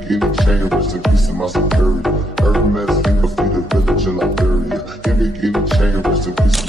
Lamborghini chain, rest in peace to my superior. Hermes finger feed the village in Liberia. Lamborghini chain, rest in peace